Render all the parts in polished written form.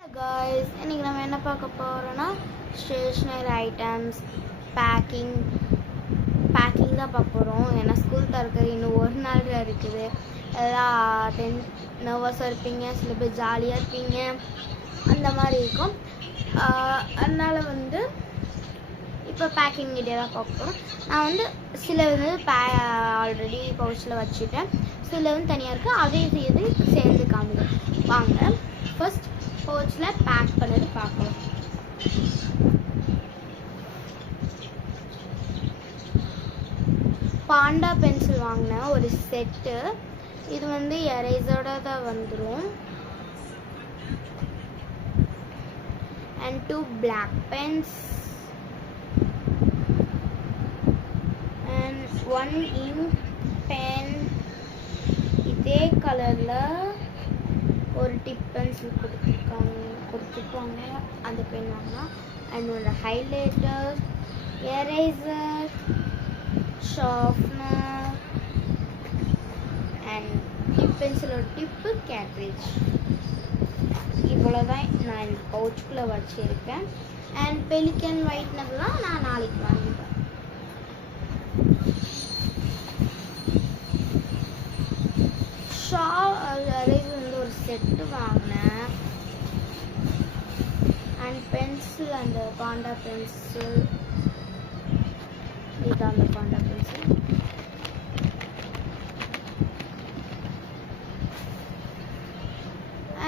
Guys, இன்றைக்கி நம்ம என்ன பார்க்க போகிறோன்னா ஸ்டேஷ்னரி ஐட்டம்ஸ் பேக்கிங் தான் பார்க்க போகிறோம். ஏன்னா ஸ்கூல் திறக்கிறது இன்னும் ஒரு நாள் இருக்குது. எல்லாம் நர்வஸாக இருப்பீங்க, சில பேர் ஜாலியாக இருப்பீங்க, அந்த மாதிரி இருக்கும். அதனால் இப்போ பேக்கிங் ஐடியா தான் பார்க்க போகிறோம். நான் சில ஆல்ரெடி பவுச்சில் வச்சுட்டேன், சில தனியாக இருக்குது. அதையும் சேர்ந்து காமிக்கும். வாங்க ஃபர்ஸ்ட் பவுச்சில் பேக் பண்ணது பார்க்கலாம். பாண்டா பென்சில் வாங்கினேன் ஒரு செட்டு. இது எரேஸோட தான் வந்துடும். And 2 black pens and 1 ink pen. இதே கலரில் ஒரு டிப் பென்சில் கொடுத்துருப்பாங்க, அந்த பென் வாங்கலாம். அண்ட் ஒரு highlighter, eraser, sharpener and tip பென்சிலோட டிப்பு, கேட்ரேஜ். இவ்வளோதான் நான் இந்த பவுச்சுக்குள்ளே வச்சுருக்கேன். அண்ட் பெலிக்கன் ஒயிட்னர்லாம் நான் நாளைக்கு வாங்கிப்பேன். எரேசர் ஒரு செட்டு வாங்கினேன். அண்ட் பென்சில், அந்த பாண்டா பென்சில், இதுதான் அந்த panda pencil.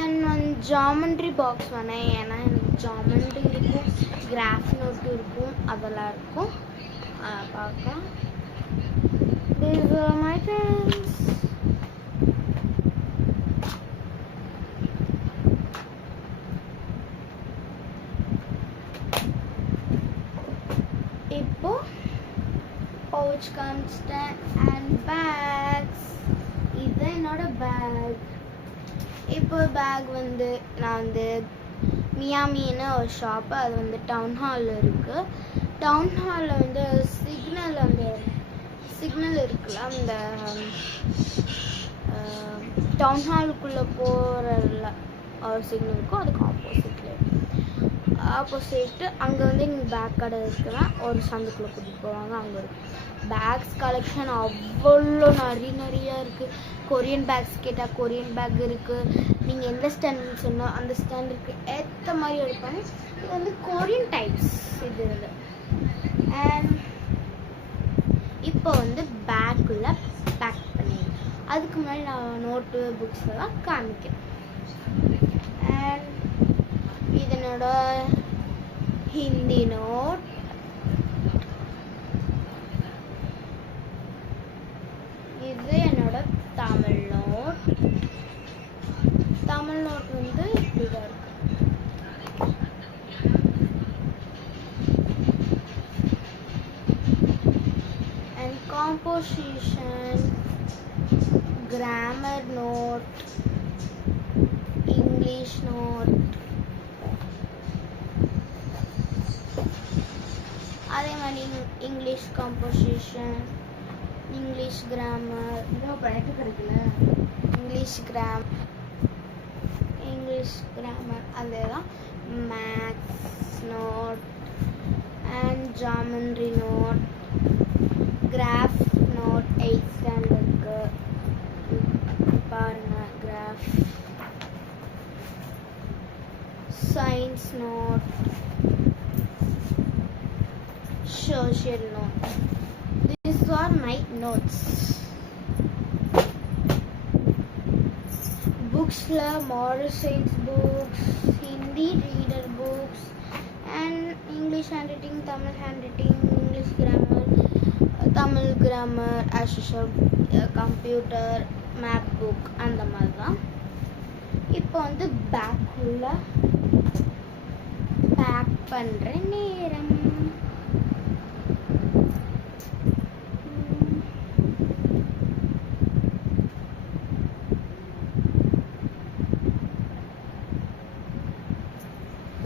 And geometry box வேணேன், ஏன்னா எனக்கு ஜாமெண்ட்ரி இருக்கும், கிராஃப் நோட்டு இருக்கும், அதெல்லாம் இருக்கும். பார்க்கலாம். These are my friends. இப்போ பவுச் காமிச்சிட்டேன். அண்ட் பேக்ஸ், இதுதான் என்னோட பேக். இப்போ பேக் நான் மியாமின்னு ஒரு ஷாப்பு, அது டவுன் ஹாலில் இருக்குது. டவுன் ஹாலில் சிக்னல் இருக்குல்ல, அந்த டவுன் ஹாலுக்குள்ளே போகிறல ஒரு சிக்னல் இருக்கும், அதுக்கு ஆப்போசிட்டு அங்கே எங்கள் பேக் கடை இருக்குன்னா ஒரு சந்துக்குள்ளே கூட்டிகிட்டு போவாங்க. அங்கே இருக்கும் பேக்ஸ் கலெக்ஷன் அவ்வளோ நிறையா இருக்குது. கொரியன் பேக்ஸ் கேட்டால் கொரியன் பேக் இருக்குது. நீங்கள் எந்த ஸ்டாண்டுன்னு சொன்னால் அந்த ஸ்டாண்டுக்கு ஏற்ற மாதிரி எடுப்பாங்க. இது கொரியன் டைப்ஸ். இது அண்ட் இப்போ பேக்குள்ளே பேக் பண்ணி, அதுக்கு முன்னாடி நான் நோட்டு புக்ஸ் எல்லாம் காமிக்கிறேன். அண்ட் இதனோட ஹிந்தி நோட், இது என்னோட தமிழ் நோட். தமிழ் நோட் இப்படிதான் இருக்கு. And composition, grammar note, English note, அதே மாதிரி English composition, English grammar, English grammar அதேதான். Maths note and geometry note, graph note 8th ஸ்டாண்டர்டுக்கு பாருங்க. Graph, science note, social note. These are my notes. Books la moral science books, Hindi reader books, and English handwriting, Tamil handwriting, English grammar, Tamil grammar, as usual, computer, map book, and the மாதிரி. இப்போ back உள்ள back பண்ற நேரம்.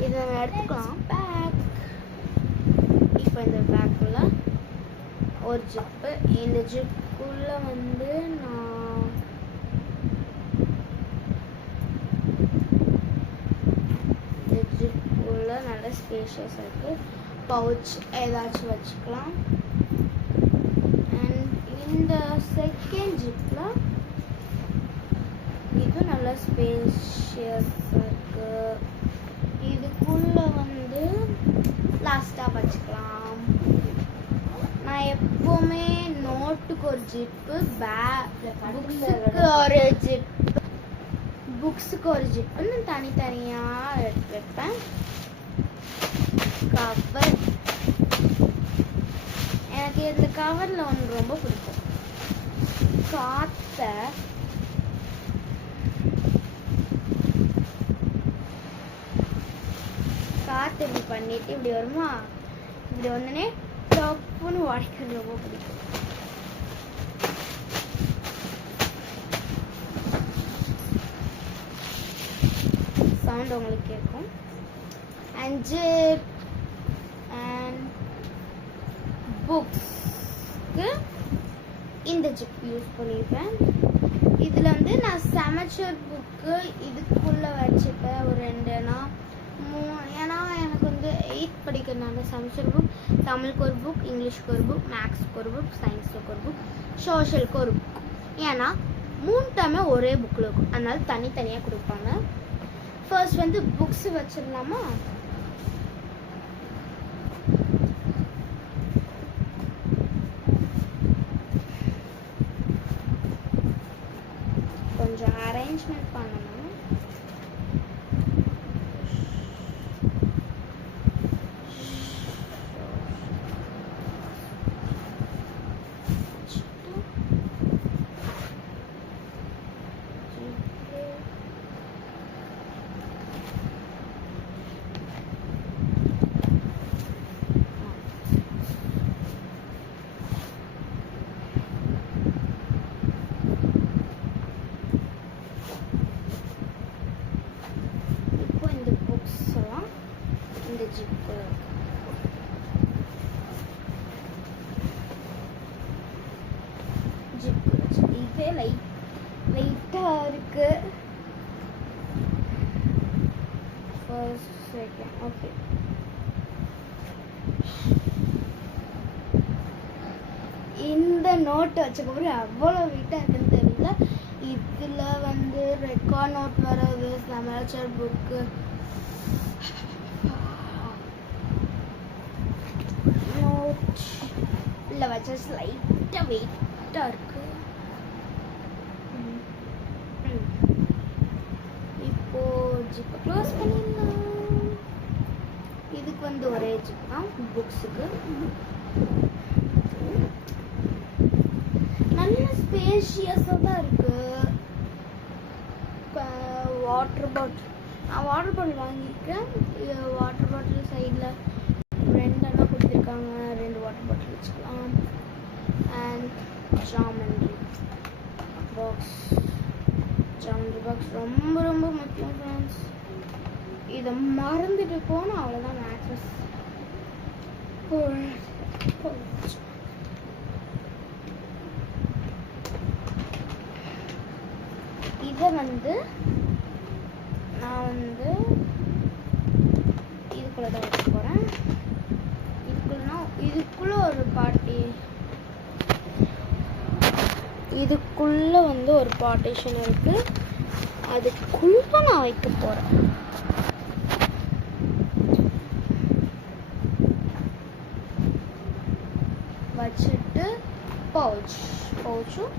இதை எடுத்துக்கலாம். Back, இப்போ இந்த பேக்குள்ள ஒரு ஜிப்பு. இந்த ஜிப்புக்குள்ள நான் நல்ல ஸ்பேஷியஸாக இருக்குது. பவுச் ஏதாச்சும் வச்சுக்கலாம். அண்ட் இந்த செகண்ட் ஜிப்பில் இது நல்ல ஸ்பேஷியஸாக இருக்குது. இதுக்குள்ளே வந்து லாஸ்ட்டாக வச்சுக்கலாம். நான் எப்போவுமே நோட்டுக்கு ஒரு ஜிப்பு, புக்ஸுக்கு ஒரு ஜிப், புக்ஸுக்கு ஒரு ஜிப்புன்னு தனித்தனியாக எடுத்து வைப்பேன். கவர், எனக்கு இந்த கவரில் ஒன்று ரொம்ப பிடிக்கும். காற்றை இப்படி பண்ணிட்டு இப்படி வருமா, இப்படி வந்தோடனே டப்புன்னு உடைக்கிறது ரொம்ப பிடிக்கும். சவுண்ட் உங்களுக்கு கேட்கும். அண்ட் புக்ஸ்க்கு இந்த ஜிப் யூஸ் பண்ணியிருப்பேன். இதில் வந்து நான் செமஸ்டர் புக்கு இதுக்குள்ளே வச்சுப்பேன். ஒரு 2 ஏன்னா எனக்கு வந்து 8th படிக்கிறதுனால செமஸ்டர் புக், தமிழுக்கு ஒரு புக், இங்கிலீஷ்க்கு ஒரு புக், மேக்ஸுக்கு ஒரு புக், சயின்ஸுக்கு ஒரு புக், சோஷியலுக்கு ஒரு புக். ஏன்னா 3 டைமே ஒரே புக்கில் இருக்கும், அதனால தனித்தனியாக கொடுப்பாங்க. ஃபர்ஸ்ட் வந்து புக்ஸ் வச்சிடலாமா? கொஞ்சம் அரேஞ்ச்மெண்ட் பண்ணணும். இதே லைட்டாக இருக்கு. First second okay. இந்த நோட் வச்சக்கப்புறம் அவ்வளோ வெயிட்டாக இருக்குன்னு தெரியல. இதில் வந்து ரெக்கார்ட் நோட் வர்றது, செமஸ்டர் புக்கு, நோட் இல்லை வச்ச லைட்டாக வெயிட்டாக இருக்கு. இப்போ ஜிப்பை க்ளோஸ் பண்ணிடலாம். இதுக்கு வந்து ஒரே ஜிப் தான் புக்ஸுக்கு. நல்ல ஸ்பேஷியஸாக தான் இருக்கு. இப்போ வாட்டர் பாட்டில், நான் வாட்டர் பாட்டில் வாங்கியிருக்கேன். வாட்டர் பாட்டில் சைடில் 2 கொடுத்துருக்காங்க. 2 வாட்டர் பாட்டில் வச்சுக்கலாம். And geometry box, geometry box ரொம்ப ரொம்ப முக்கியம் ஃப்ரெண்ட்ஸ். இதை மறந்துட்டு போனால் அவ்வளோதான். மேட்ரஸ் இதை வந்து நான் வந்து இதுக்குள்ளே தான் வைக்க போகிறேன். இதுக்குள்ளே ஒரு பார்ட்டி, இதுக்குள்ளே வந்து ஒரு பார்ட்டிஷன் இருக்குது. அதுக்குள்ளே நான் வைக்க போகிறேன். வச்சுட்டு பவுச்சும்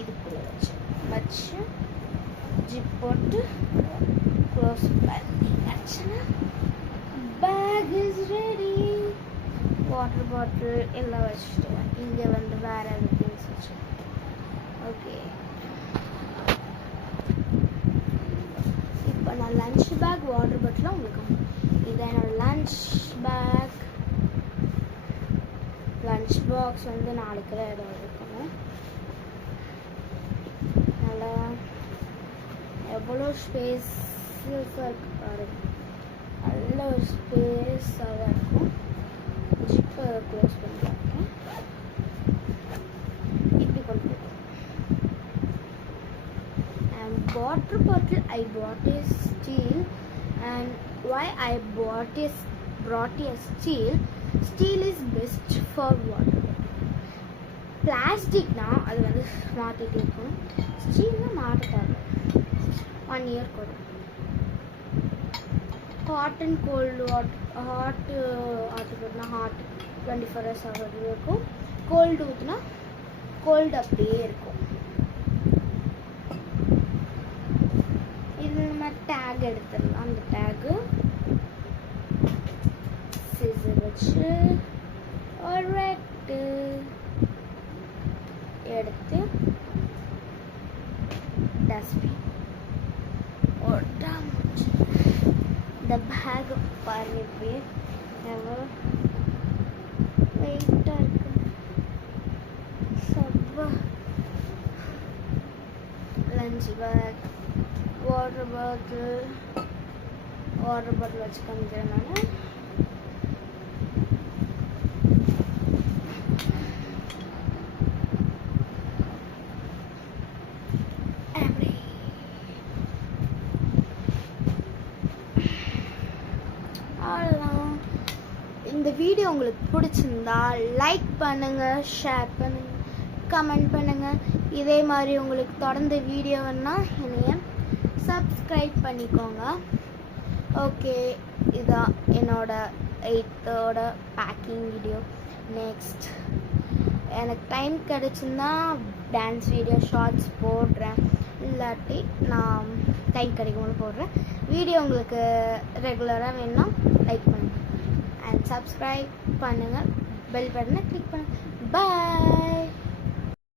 இதுக்குள்ளே வச்சு ஜிப் போட்டு க்ளோஸ் பண்ணியாச்சுன்னா bag is ready. Water bottle எல்லாம் வச்சுட்டு இங்கே வந்து வேறு எது திங்ஸ் வச்சு. ஓகே, இப்போ நான் லஞ்ச் பேக், வாட்டர் பாட்டிலாம் உங்களுக்கு இது என்னோட லஞ்ச் பேக். லஞ்ச் பாக்ஸ் வந்து நாளைக்கு தான் இடம் இருக்கணும். நல்லா எவ்வளோ ஸ்பேஸாக இருக்கு பாருங்க. நல்ல ஒரு ஸ்பேஸாக தான் இருக்கும். ஜிப்பை க்ளோஸ் பண்ணிக்கலாம். இப்படி கொண்டு water bottle I bought is steel and why I brought a steel is best for water. பிளாஸ்டிக்னா அது வந்து மாற்றிட்டு இருக்கணும், ஸ்டீல்னா மாட்டாது 1 year கூட. ஹாட் அண்ட் கோல்டு ஹாட் ஊற்றினா ஹாட் 24 hours ஆகிறது இருக்கும், கோல்டு ஊற்றினா கோல்டு அப்படியே இருக்கும். இது நம்ம டேக் எடுத்துடலாம். அந்த டேகு சிசர் வச்சு ஒரு ரெட்டு எடுத்து டஸ்ட்பின் ஒட்டாமச்சு. இந்த பேக் பாருங்க எவ்வளோ வெயிட்டாக இருக்கு. சப்பா லஞ்ச் பேக், வாட்டர் பாட்டில் வச்சு காமிக்கிறேன் நான். அவ்வளோதான். இந்த வீடியோ உங்களுக்கு பிடிச்சிருந்தா லைக் பண்ணுங்கள், ஷேர் பண்ணுங்கள், கமெண்ட் பண்ணுங்கள். இதே மாதிரி உங்களுக்கு தொடர்ந்து வீடியோ வேணால் என்னைய சப்ஸ்கிரைப் பண்ணிக்கோங்க. ஓகே, இதான் என்னோட 8th பேக்கிங் வீடியோ. நெக்ஸ்ட் எனக்கு டைம் கிடச்சிருந்தா டான்ஸ் வீடியோ ஷார்ட்ஸ் போடுறேன், இல்லாட்டி நான் டைம் கிடைக்கும்போது போடுறேன். வீடியோ உங்களுக்கு ரெகுலராக வேணும்னா லைக் பண்ணுங்கள் அண்ட் சப்ஸ்கிரைப் பண்ணுங்கள், பெல் பட்டனை கிளிக் பண்ணுங்கள். பாய்.